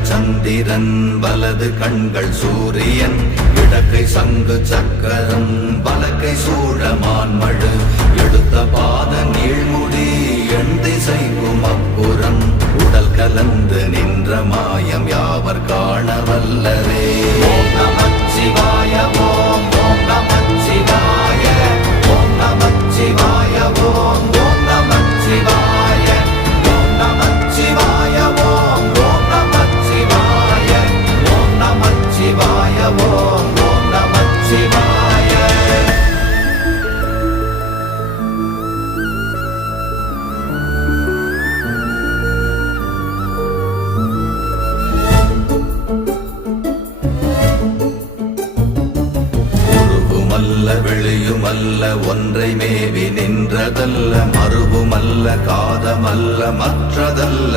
இடங்கள் சந்திரன் வலது கண்கள் சூரியன் இடக்கை சங்கு சக்கரம் வலக்கை சூழமான்மழு எடுத்த பாத நீழ்முடி எண் திசைக்கும் அப்புறம் உடல் கலந்து நின்ற மாயம் யாவர் காண வல்லரே. ஓம் நமச்சிவாய ஓம் ஓம் நமச்சிவாய ஓம் நமச்சிவாய ஓம் ஓம் நமச்சிவாய ஓம் நமச்சிவாய ஓம் ஓம் நமச்சிவாய ஓம் நமச்சிவாய ஓம் ஓம் நமச்சிவாய. வெளியுமல்ல ஒன்றை மேவி நின்றதல்ல மறுவுமல்ல காதமல்ல மற்றதல்ல